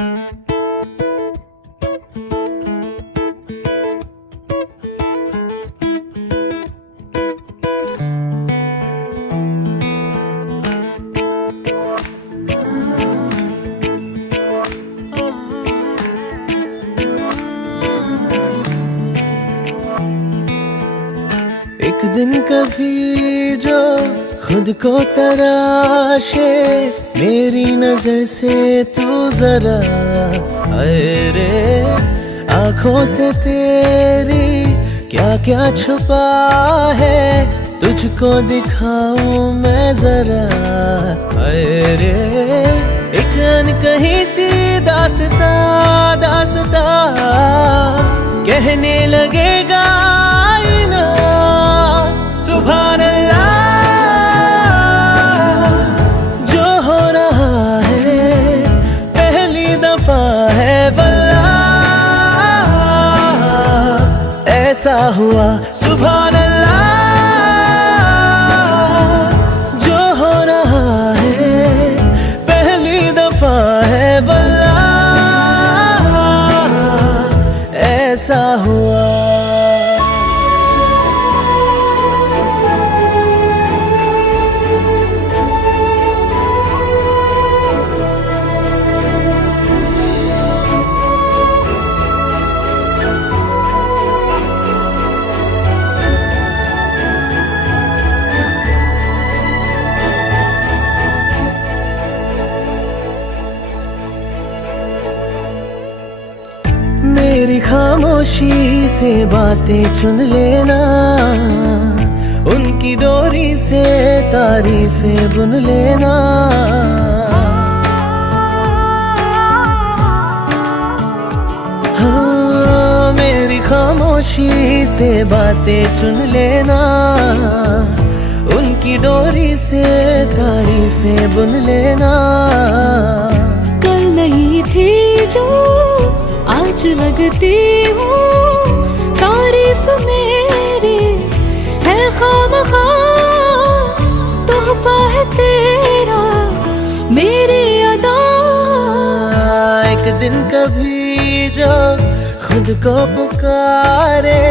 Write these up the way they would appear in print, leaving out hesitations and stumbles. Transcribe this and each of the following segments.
एक दिन कभी जो खुद को तराशे, मेरी नजर से तू जरा अरे आंखों से तेरी क्या क्या छुपा है, तुझको दिखाऊं मैं जरा अरे एक अनकही सी दास्ता दास्ता कहने लगेगा आईना सुभान अल्लाह। जो हो रहा है पहली दफा है वल्लाह, ऐसा हुआ सुभान अल्लाह। जो हो रहा है पहली दफा है वल्लाह, ऐसा हुआ। मेरी खामोशी से बातें चुन लेना, उनकी डोरी से तारीफें बुन लेना। हाँ, मेरी खामोशी से बातें चुन लेना, उनकी डोरी से तारीफें बुन लेना। कल नहीं थी जो आज लगती हूँ, तारीफ मेरी है खामखा, तोहफा है तेरा मेरी अदा। एक दिन कभी जो खुद को पुकारे,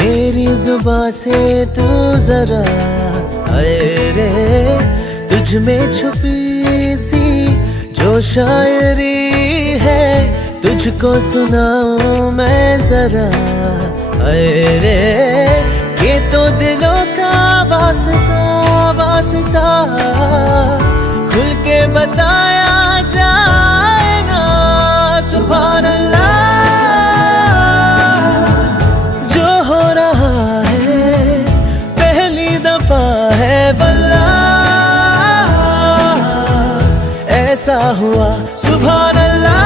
मेरी जुबां से तू जरा अरे तुझ में छुपी सी जो शायरी है, तुझको सुनाऊं मैं जरा अरे ये तो दिलों का वास्ता वास्ता, खुल के बताया जाएगा सुभान अल्लाह। जो हो रहा है पहली दफा है वल्लाह, ऐसा हुआ सुभान अल्लाह।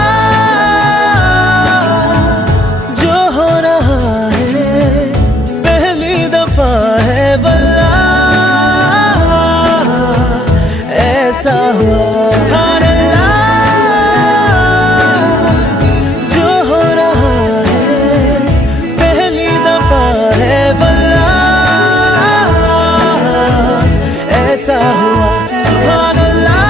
ऐसा हुआ सुभान अल्लाह। जो हो रहा है पहली दफा है वल्लाह, ऐसा हुआ सुभान अल्लाह।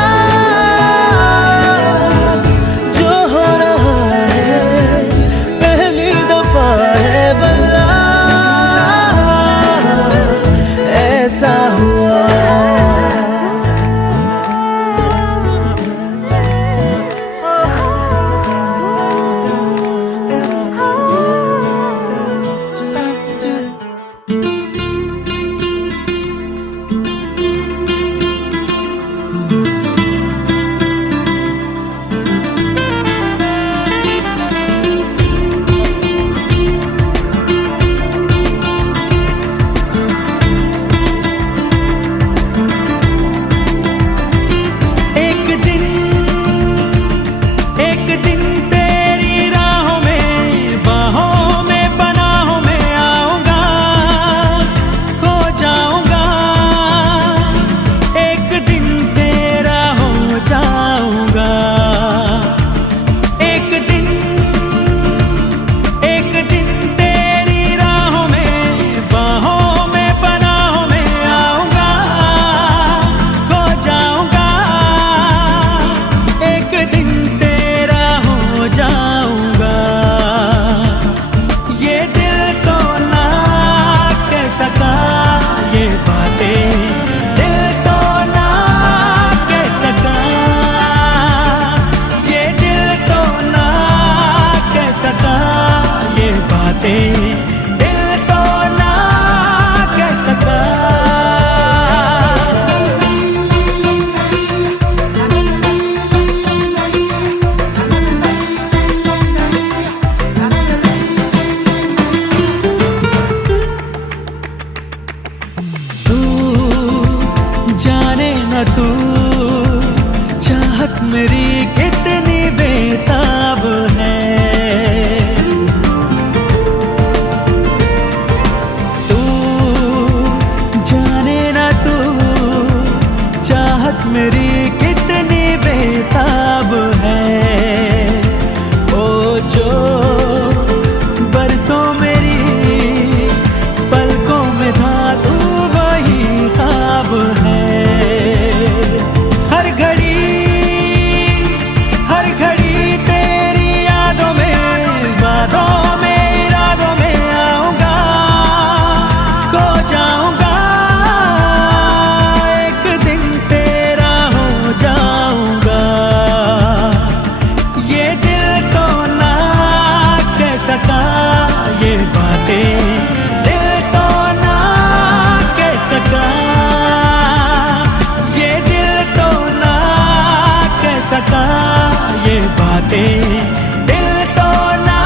बातें दिल तो ना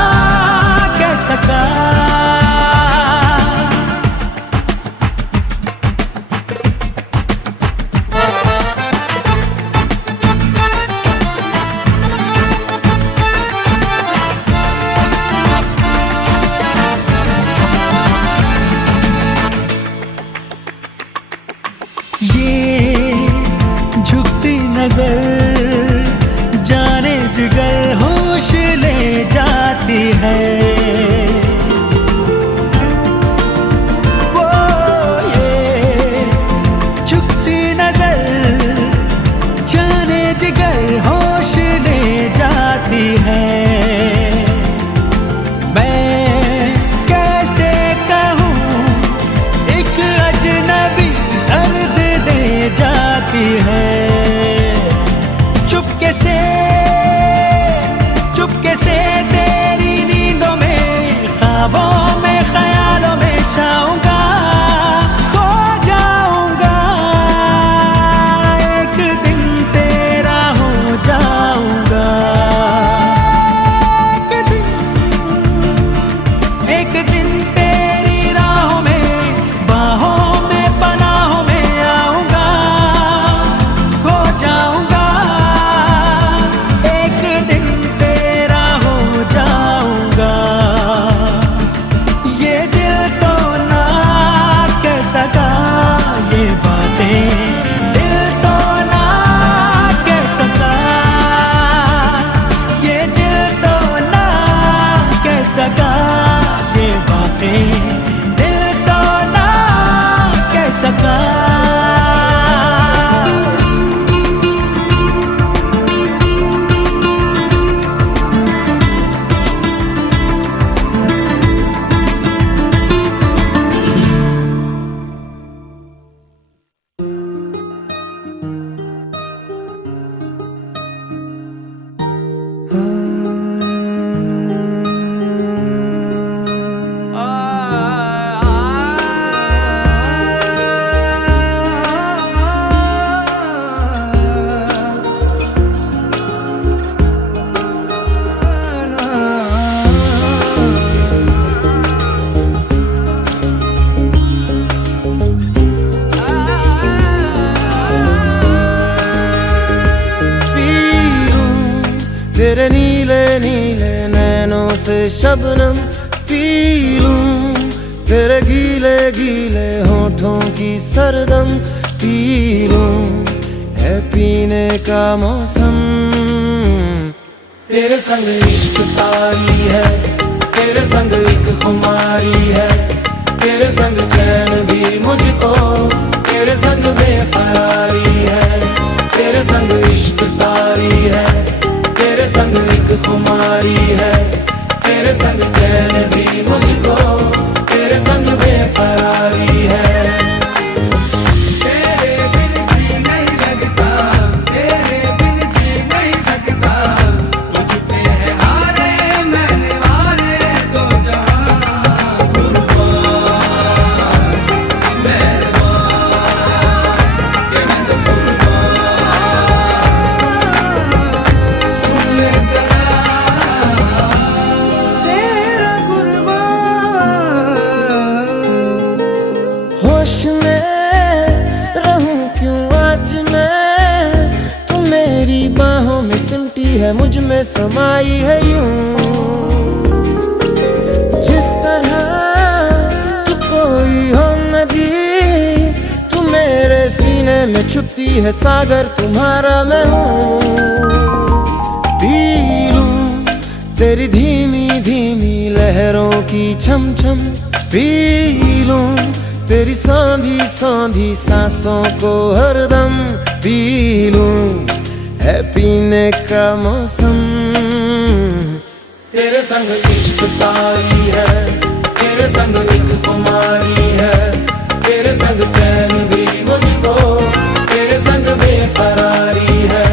कह सका। ये झुकती नजर जाने जिगर होश ले जाती है। वो ये झुकती नजर जाने जिगर होश ले जाती है। मैं कैसे कहूँ एक अजनबी दर्द दे जाती है। चुपके से तेरी नींदों में ख्वाबों में ख्यालों में छाऊंगा, खो जाऊंगा, एक दिन तेरा हो जाऊंगा। एक दिन तेरी राहों में बाहों में पनाहों में आऊंगा, खो जाऊंगा, एक दिन तेरा हो जाऊंगा। ये दिल तो ना कह सका, ये बातें दिल तो ना कह सका, ये दिल तो ना कह सका, ये बातें दिल तो ना कह सका। तेरे नीले नीले नैनों से शबनम पी लूं, तेरे गीले गीले होठों की सरगम पी लूं, है पीने का मौसम। तेरे संग इश्क तारी है, तेरे संग एक खुमारी है, तेरे संग चैन भी मुझको, तेरे संग बेकरारी है। तेरे संग इश्क तारी है, तेरे संग एक खुमारी है, तेरे संग चैन भी मुझको, तेरे संग बेकरारी है। तेरे बिन जी नहीं लगता, तेरे बिन जी नहीं सकता, तुझ पे है हारे मैंने वारे दो जहां। कुर्बान मेहरबान के मैं तो होश में रहूं क्यों आज मैं, तू मेरी बाहों में सिमटी है, मुझ में समाई है यूं। जिस तरह तू कोई हो नदी, तू मेरे सीने में छुपती है सागर, तुम्हारा मैं हूँ। पी लूं तेरी धीमी धीमी लहरों की छम छम, पी लूं तेरी सांधी सांधी सांसों को हरदम, पी लूं है पीने का मौसम। तेरे संग इश्क तारी है, तेरे संग एक खुमारी है, तेरे संग चैन भी मुझको, तेरे संग बेकरारी है।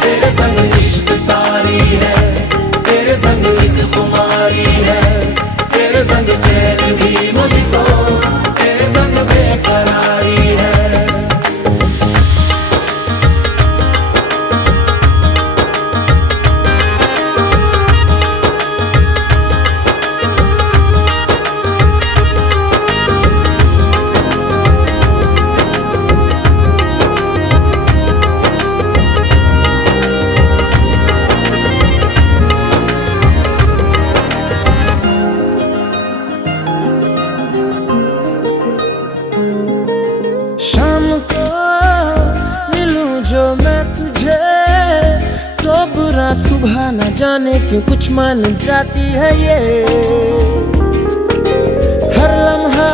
तेरे संग इश्क तारी है, तेरे संग एक खुमारी है, तेरे संग चैन भी मुझको, तेरे संग बेकरारी है। कहा ना जाने क्यों कुछ मान जाती है ये। हर लम्हा,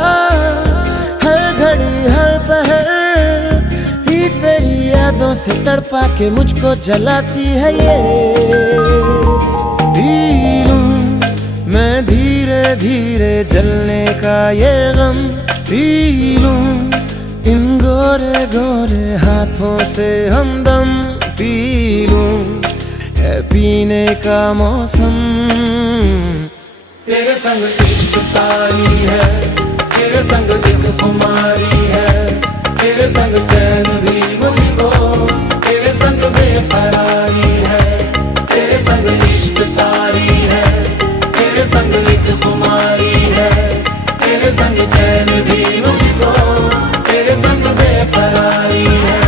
हर घड़ी, हर पहर ही तेरी यादों से तड़पा के मुझको जलाती है ये। पी लूं मैं धीरे धीरे जलने का ये गम, पी लूं इन गोरे गोरे हाथों से हमदम, पी लूं है पीने का मौसम। तेरे संग इश्क तारी है, तेरे संग दिल खुमारी है, तेरे संग चैन भी मुझको, तेरे संग बेकरारी है। तेरे संग इश्क तारी है, तेरे संग एक खुमारी है, तेरे संग चैन भी मुझको, तेरे संग बेकरारी है।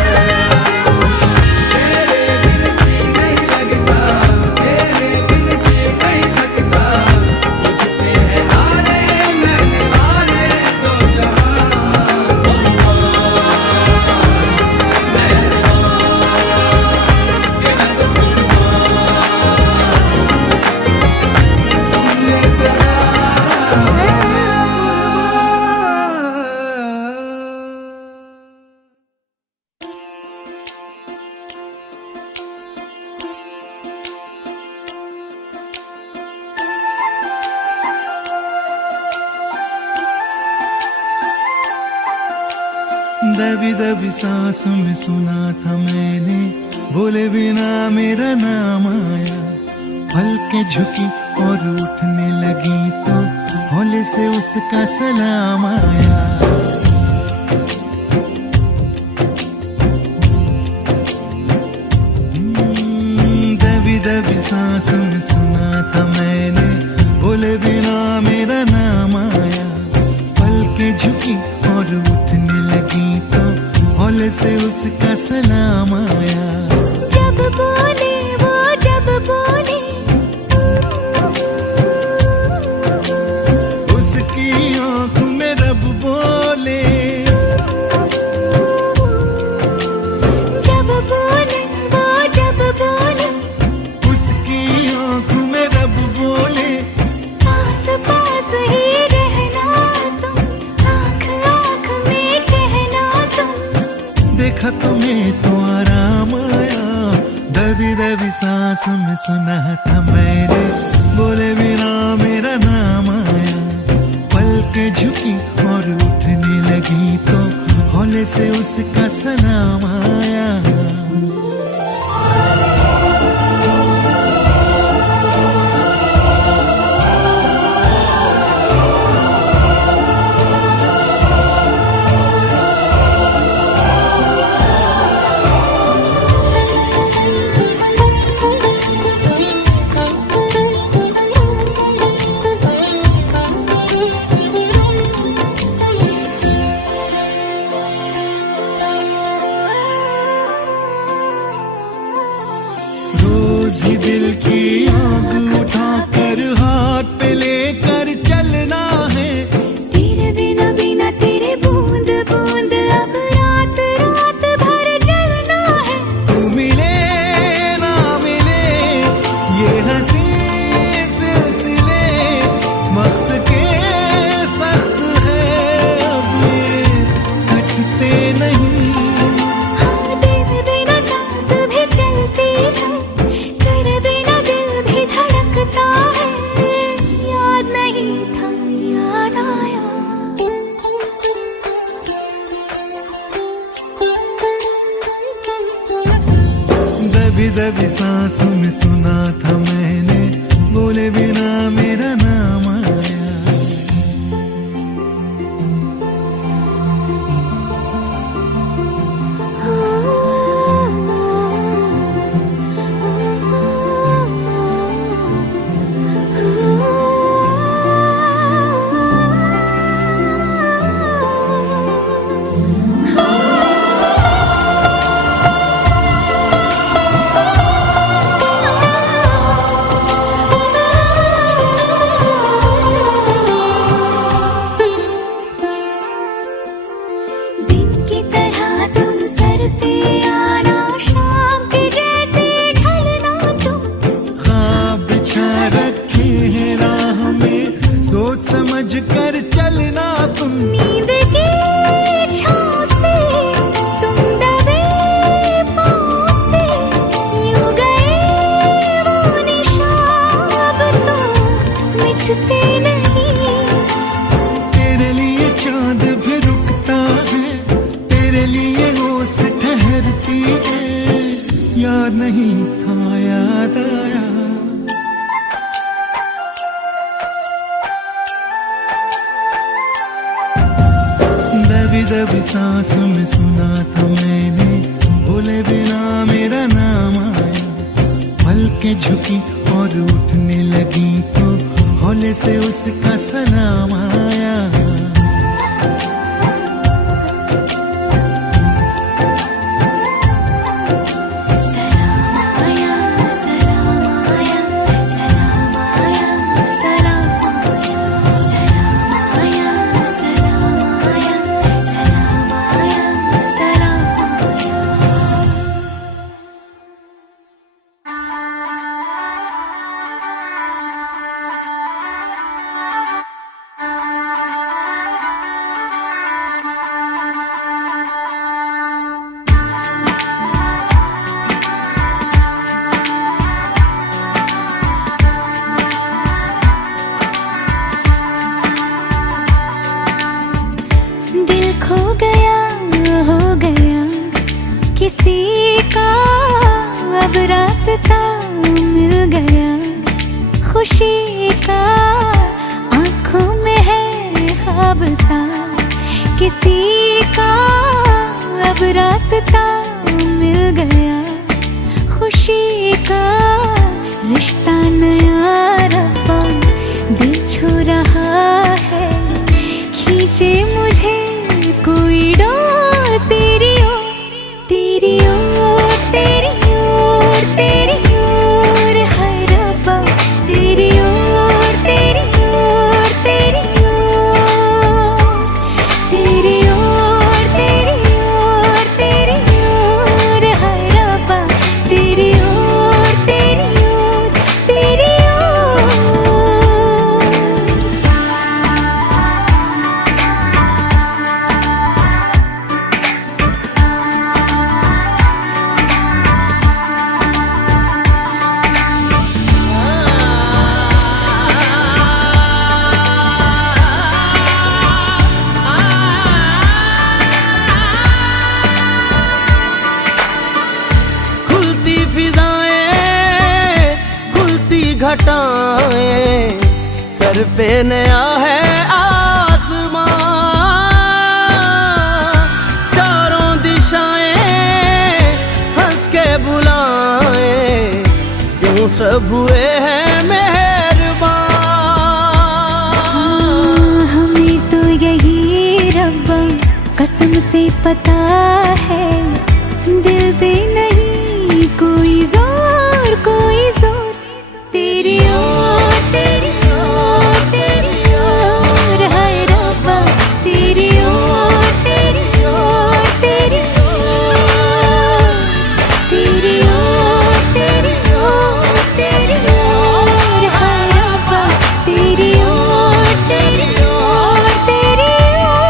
दबी दबी सांसों में सुना था मैंने, बोले बिना मेरा नाम आया। पलकें झुकी और उठने लगी तो हौले से उसका सलाम आया। दबी दबी सांसों में सुना था मैंने, बोले बिना मेरा नाम आया। पलकें झुकी और उठने लगी तो हौले से उसका सलाम आया। जब बोले वो, जब बोले उसकी आंखों में रब बोले, जब बोले वो, जब बोले उसकी आंखों में रब बोले। पास पास ही रहना तुम, आँख आँख में कहना तुम। देखा तुम्हें तो आराम आया। दबी दबी सांस में सुना था मैंने, बोले बिना मेरा नाम आया। पलकें झुकी और उठने लगी तो हौले से उसका सलाम आया। रोज ही दिल की आग उठाकर हाथ पे लेकर चलना है। तेरे बिना बिना तेरे बूंद बूंद अब रात रात भर जलना है। तू मिले ना मिले ये हंसी सिलसिले वक्त के सख्त है, अब ये कटते नहीं। हाँ, तेरे बिना सांस भी चलती है, तेरे बिना दिल भी धड़कता है। याद नहीं था, याद आया। दबी दबी सांसों में सुना था मैंने, बोले बिना मेरा नाम आया। बुझते नहीं। तेरे लिए चांद भी रुकता है, तेरे लिए ओस ठहरती है। याद नहीं था याद आया। दबी दबी सांस में सुना था मैंने, बोले बिना मेरा नाम आया। पलकें झुकी और उठने लगी तो हौले से उसका सलाम आया। दिल खो गया हो गया किसी का, अब रास्ता मिल गया खुशी का। आंखों में है ख्वाब सा किसी का, अब रास्ता मिल गया खुशी का। रिश्ता नया रब्बा दिल छू रहा है, खींचे मुझे कोई डोर तेरी ओर, तेरी ओर, तेरी ओर, तेरी ओर है रब्बा। तेरी ओर, तेरी ओर, तेरी ओर, तेरी ओर, तेरी ओर, तेरी ओर है रब्बा। तेरी ओर, तेरी ओर, तेरी ओर। खुलती फिजाएं, खुलती घटाएं, सर पे नया है आसमां। चारों दिशाएं हंस के बुलाएं, यूं सब हुए हैं मेहरबान। हमें तो यही रब्बा कसम से पता है, दिल पे नहीं कोई जोर, कोई जोर। तेरी ओर, तेरी ओर, तेरी ओर है रब्बा। तेरी ओर, तेरी ओर, तेरी ओर, तेरी ओर, तेरी ओर, तेरी ओर है रब्बा। तेरी ओर, तेरी ओर, तेरी ओर।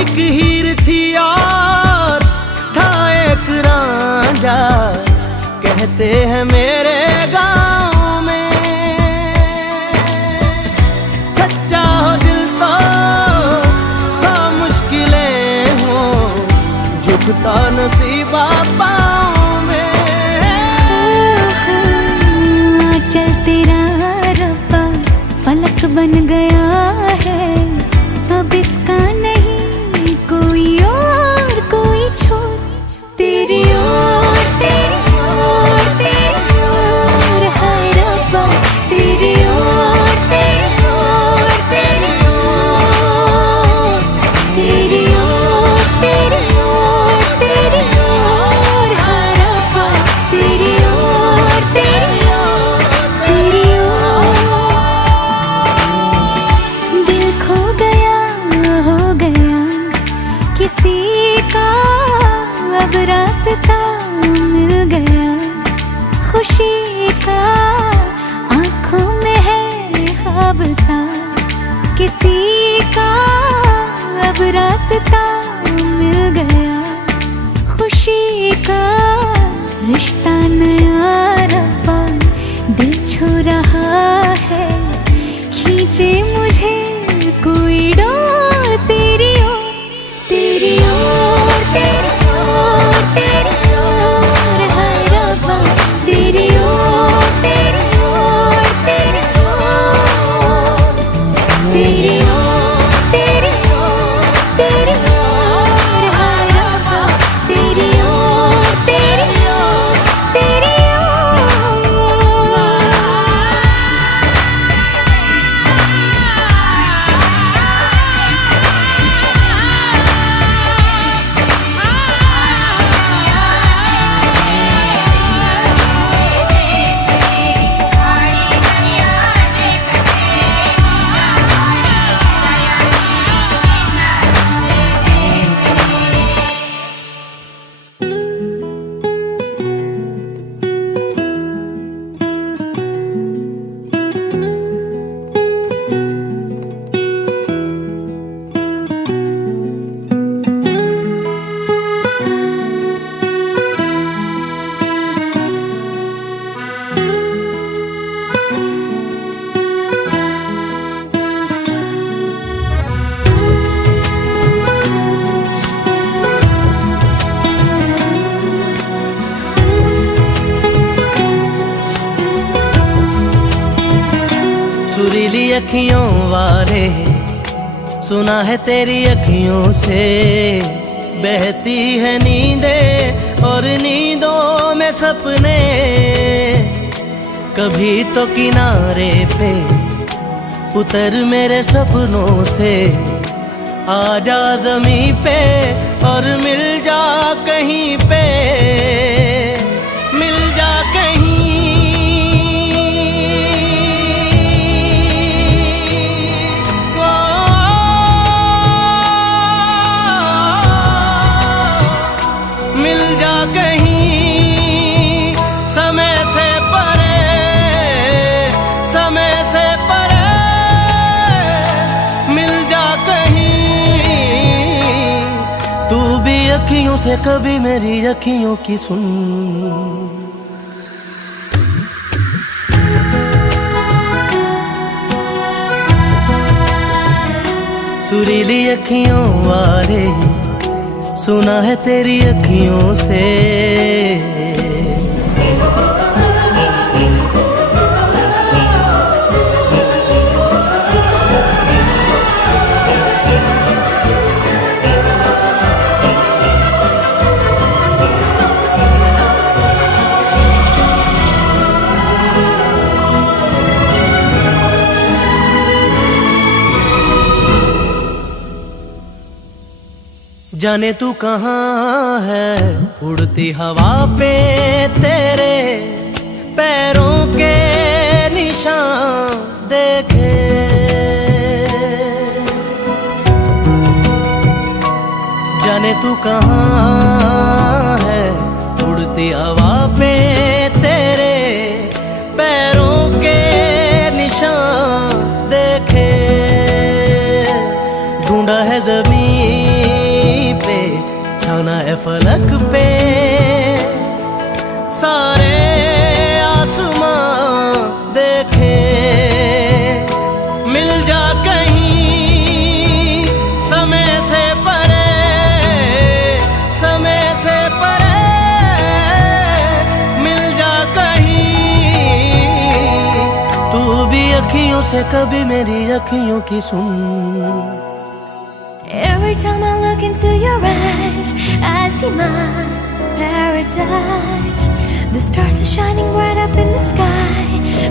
एक हीर थी और था एक रांझा, कहते हैं मेरे गांव में। सच्चा हो दिल तो सा मुश्किलें हो, झुकता नसीबा पाँव में। चल तेरा रब्बा फलक बन गया है, अब इसका नहीं कोई और, कोई छोर। तेरी ओर, तेरी ओर, तेरी ओर है रब्बा। तेरी ओर, तेरी ओर, तेरी ओर, तेरी ओर, तेरी सा किसी का अब रास्ता मिल गया, खुशी का रिश्ता नया रब्बा दिल छू रहा है, खींचे मुझे कोई डोर तेरी ओर, तेरी ओर, तेरी ओर, तेरी ओर, हाय रब्बा तेरी ओर, तेरी ओर, तेरी ओर, तेरी ओर, तेरी ओर, तेरी ओर, हाय रब्बा तेरी ओर, तेरी ओर, तेरी सुरीली अखियों वाले, सुना है तेरी अखियों से बहती है नींदें और नींदों में सपने, कभी तो किनारे पे उतर मेरे सपनों से, आजा ज़मीं पे और मिल जा कहीं पे, मिल जा कहीं। मिल जा कहीं समय से परे, समय से परे, मिल जा कहीं। तू भी अखियों से कभी मेरी अखियों की सुन। सुरीली अखियों वाले, सुना है तेरी अखियों से। जाने तू कहाँ है, उड़ती हवा पे तेरे पैरों के निशान देखे, जाने तू कहाँ है, उड़ती हवा पे तेरे पैरों के निशान देखे, ढूंढा है ज़मीन पे, छाना है फलक पे, सारे आसमां देखे, मिल जा कहीं समय से परे, समय से परे, मिल जा कहीं। तू भी अखियों से कभी मेरी अखियों की सुन। Every time I look into your eyes, I see my paradise. The stars are shining bright up in the sky,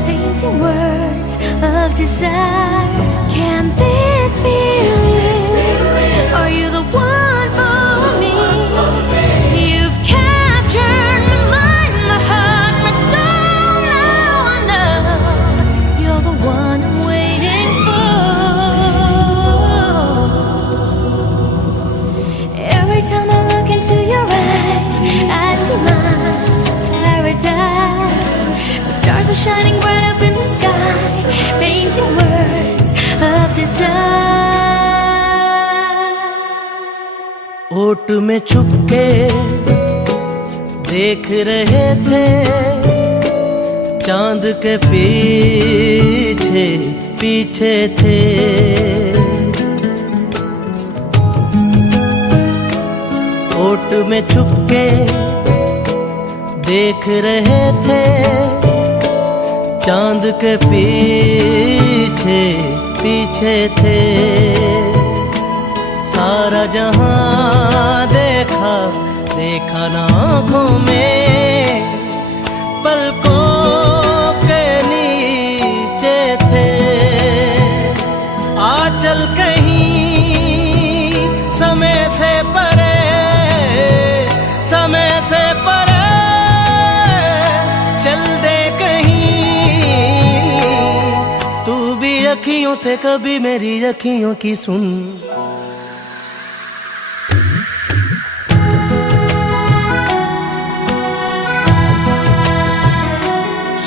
painting words of desire. Can this be real? Are you the one for me? You've captured my mind, my heart, my soul. Now I know you're the one I'm waiting for. Every time I look into your eyes, I see my paradise. The stars are shining bright up in the sky, painting words side. ओट में छुप के देख रहे थे, चांद के पीछे पीछे थे। ओट में छुप के देख रहे थे, चांद के पीछे पीछे थे। सारा जहां देखा देखा ना आँखों में, पलकों के नीचे थे। आंचल कहीं समय से परे, समय से परे चल दे कहीं। तू भी अखियों से कभी मेरी अखियों की सुन।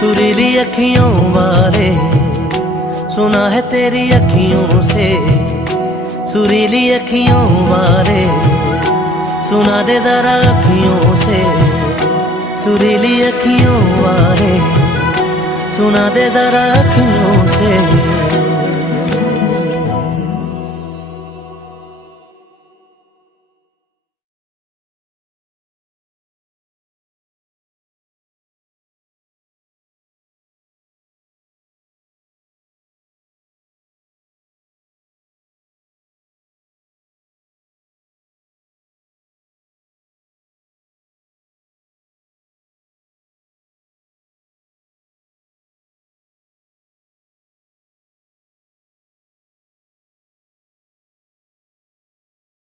सुरीली अखियों वाले, सुना है तेरी अखियों से। सुरीली अखियों वाले, सुना दे जरा अखियों से। सुरीली अखियों वाले, सुना दे जरा अखियों से।